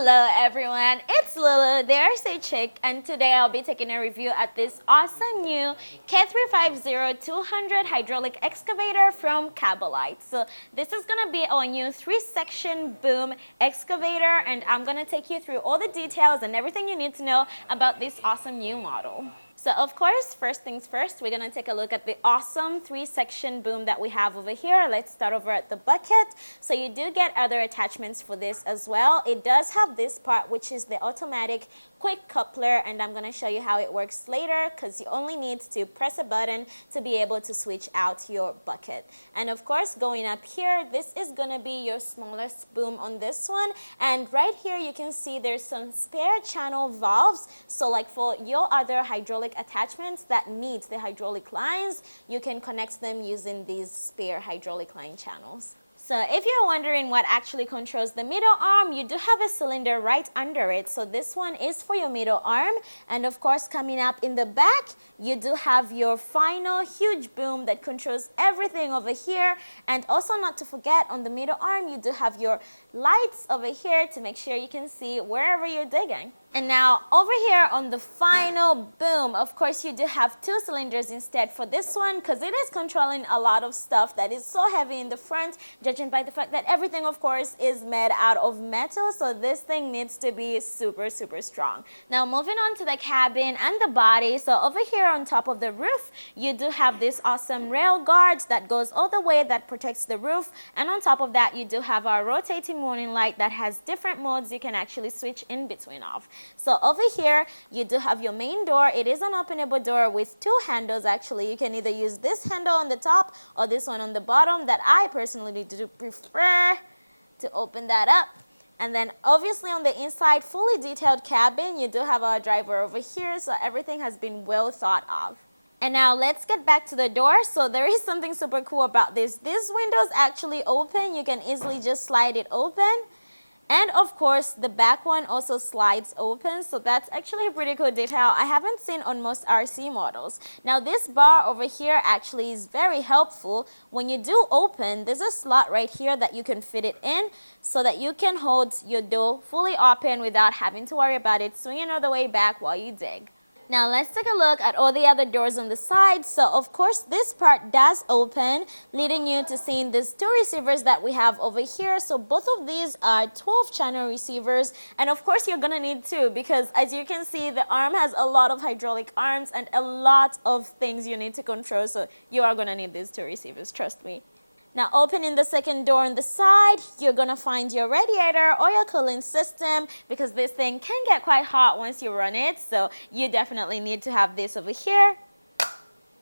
Hello everyone, it's Lulu, there's a chick, and today I'll be taking a review at this awesome new K350 200 hydraulic excavator from KABOLITE. So this is going to be our new 3-section boom excavator, and I'm going to take you through all the details and everything you need to know about this awesome new model. So of course, first things first, we're going to take a look at the awesome 3-section boom that we have over here. Let's start over at the bucket. So you do get other attachments for this as well. It does have this part, which is the automatic quick coupler, and I'm going to show you how it works later because you only need to press a button to be able to switch out your bucket. And of course, going up here, this is going to be your smallest boom on this one. And right here, you can see there's some spare channel valves. So like for your other hydraulic attachments that need the hydraulic lines, you can connect them using these spare hydraulic line channels. So if you're wondering what actually controls the middle arm, you do have a cylinder right under it. So this one is for your middle arm. And of course, coming up in the back, you do have your final huge boom that controls everything over here. And also not to forget, on the middle arm, you do have your lights over here to make sure you can see wherever you're digging. And now over here on the final boom, of course you do have 2 cylinders instead for this one because it is controlling a lot of stuff that is so heavy in the front, judging by the fact that everything of course is made out of metal, so this thing needs to be super strong. Now moving on to the cabin and the body, so over here on top of the roof, you do have this awesome rail guard that goes all the way that protects the roof, and on top of that you do have our rotating warning light that has different modes you can actually switch in between of. So over here, you do have your main door. It is an openable door with 2 handles actually. You can either use this handle on the top or this one on the bottom that I personally do prefer to open that up. And then obviously on the inside, fully detailed cabin, you do have our driver over here, so everything has been well thought of. And now let's get back to the door. So there is something super cool about this. This window is actually open. You can easily just slide it open. And of course, the back one also slides open, so that's actually a pretty cool detail I haven't seen on most RC models. Now this bar over here actually is very helpful. When you do open, there's a slot right here that you can fit it in so that you can hold your door fully open without having to worry about it swinging all the way back while you dig. Now let's take a look at all the other doors on the side. So of course this part does open, leading you to seeing these 2 receivers that we have over here. So both of these are 12 channel receivers, and of course you're gonna need 2 because as you can see, the arm has a lot of hydraulic arms and a lot of things you need to control, so you are gonna need these 2 receivers, trust me. Now opening the second door on the side, you're going to find your radiator or your cooling system because this thing can get quite hot once you run it, so you definitely need to have this over here.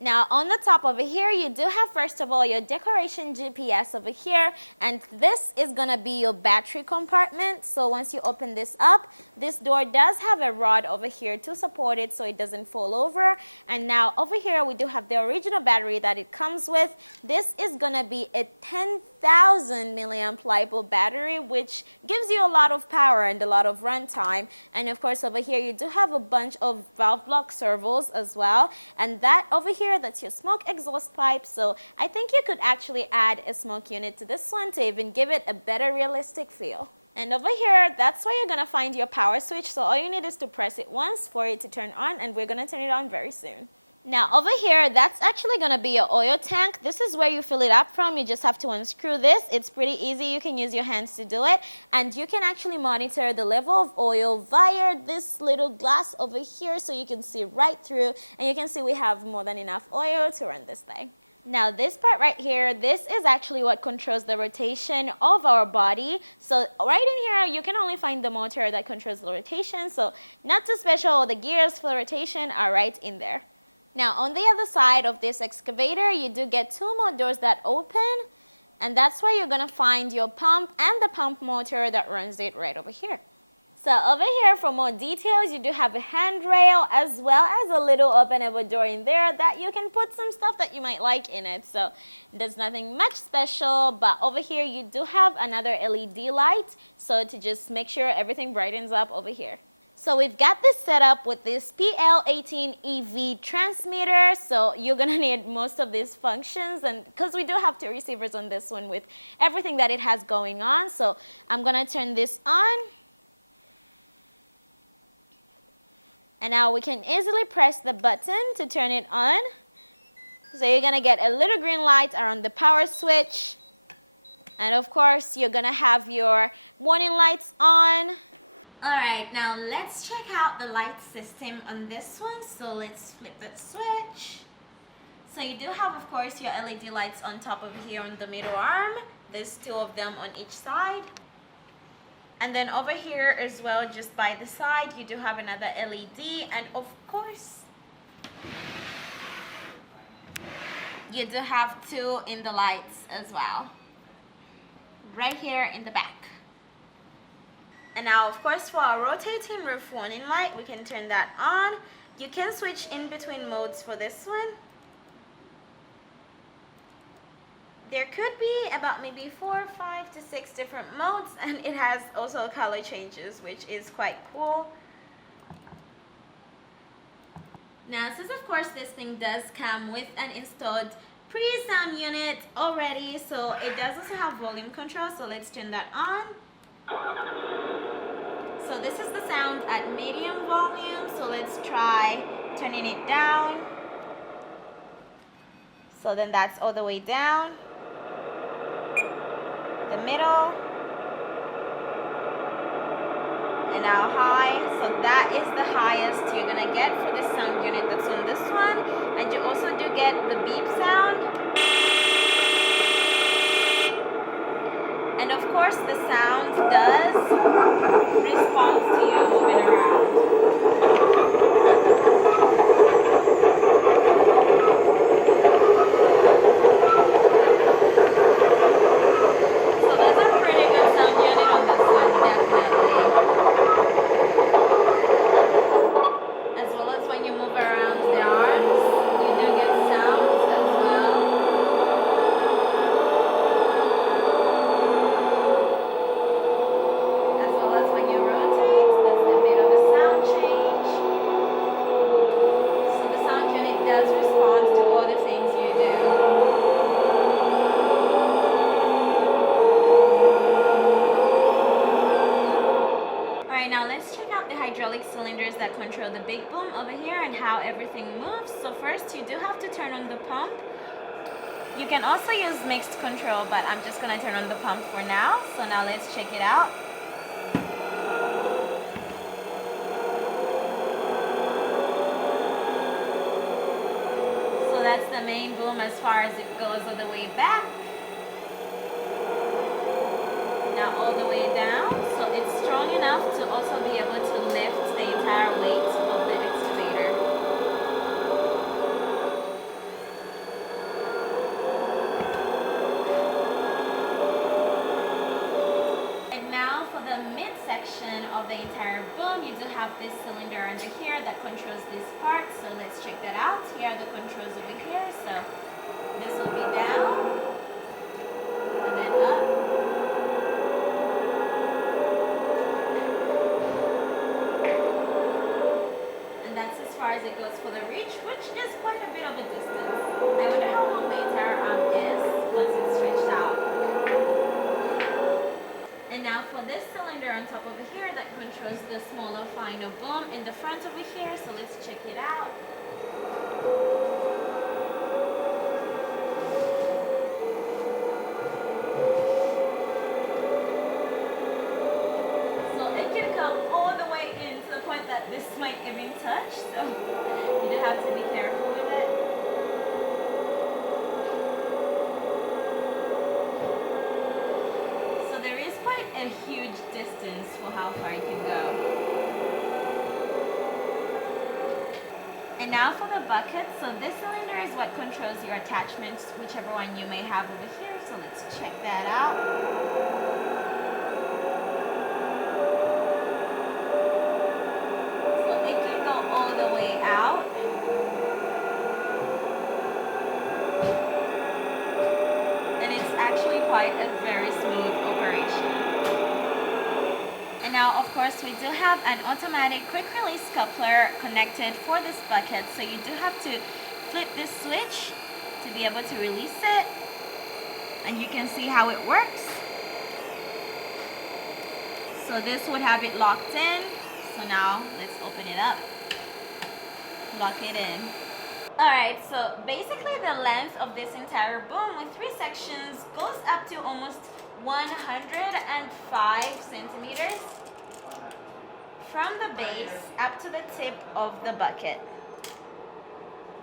Now on the top over here, you do have first of all your decoration GPS over here, and this is going to be your battery compartment. So once you open this up, this door does have a rod over here to support it so it doesn't fall over. And now over here we do have the original battery that it comes with. This is going to be a 10,000 milliamp LiPo battery, which gives you a lot of power and a lot of runtime. And of course over here you do have a bunch of valve block servos as well, and that over here, that's your smoke exhaust pipe. So I think you could actually add a smoke unit to this one to even give it a better realistic feel. And over here, that's where you're going to find your power switch. So all you need is to press it once for it to turn on, and we're going to turn it on very soon. Now over here, that's actually going to be your oil tank. This is where you fill it up from. You just have to unscrew this. It's pretty easy. You can use your hands to do it. And you can actually monitor the level of oil via this little glass over here, so you can see right through. And you can see we have more than enough oil to run this thing. Now this part right here, this is actually what controls the rotation of our body. So right in here, you can only find the motor that controls the rotation. So not too special, the gears for the rotation are right in there. Now on the other side of this excavator, you do get 2 more doors that open, and that's where you're going to find your pump and the pump motor that runs it right over here. So over here, for more details, you do have a handrail as well as a little openable door in there that you can put some stuff that you might like in it. So there's nothing much special, but over here you do have another LED light, so to just make sure everything brightens up over here. So we've got this set up with this PL18 EV transmitter, so you're gonna need most of these functions, and because we do have 2 receivers on this one with everything that it has going on. So I'm gonna turn this on, And now we can easily press the button to turn it on. So you're gonna get a little green light around the power switch. And of course, you're gonna have your warning lights on. Alright, now let's check out the light system on this one. So let's flip that switch. So you do have, of course, your LED lights on top of here on the middle arm. There's two of them on each side. And then over here as well, just by the side, you do have another LED. And of course, you do have two in the lights as well, right here in the back. And now, of course, for our rotating roof warning light, we can turn that on. You can switch in between modes for this one. There could be about maybe 4, 5 to 6 different modes, and it has also color changes, which is quite cool. Now, since of course this thing does come with an installed pre-sound unit already, so it does also have volume control, so let's turn that on. So this is the sound at medium volume, so let's try turning it down. So then that's all the way down. The middle, and now high. So that is the highest you're gonna get for this sound unit that's on this one. And you also do get the beep sound, and of course the sound does respond to you moving around. Cylinders that control the big boom over here and how everything moves. So first, you do have to turn on the pump. You can also use mixed control, but I'm just gonna turn on the pump for now. So now let's check it out. So that's the main boom as far as it goes all the way back. Now all the way down. So it's strong enough to also be able to lift the entire weight of the excavator. And now for the midsection of the entire boom, you do have this cylinder under here that controls this part. So let's check that out. Here are the controls over here. So this will be down and then up. As it goes for the reach, which is quite a bit of a distance. I wonder how long the entire arm is once it's stretched out. And now for this cylinder on top over here that controls the smaller final boom in the front over here, so let's check it out. That this might even touch, so you do have to be careful with it. So there is quite a huge distance for how far you can go. And now for the bucket. So this cylinder is what controls your attachments, whichever one you may have over here. So let's check that out. Out. And it's actually quite a very smooth operation. And now of course we do have an automatic quick release coupler connected for this bucket, so you do have to flip this switch to be able to release it, and you can see how it works. So this would have it locked in. So now let's open it up. lock it in. Alright, so basically the length of this entire boom with 3 sections goes up to almost 105 centimeters from the base up to the tip of the bucket.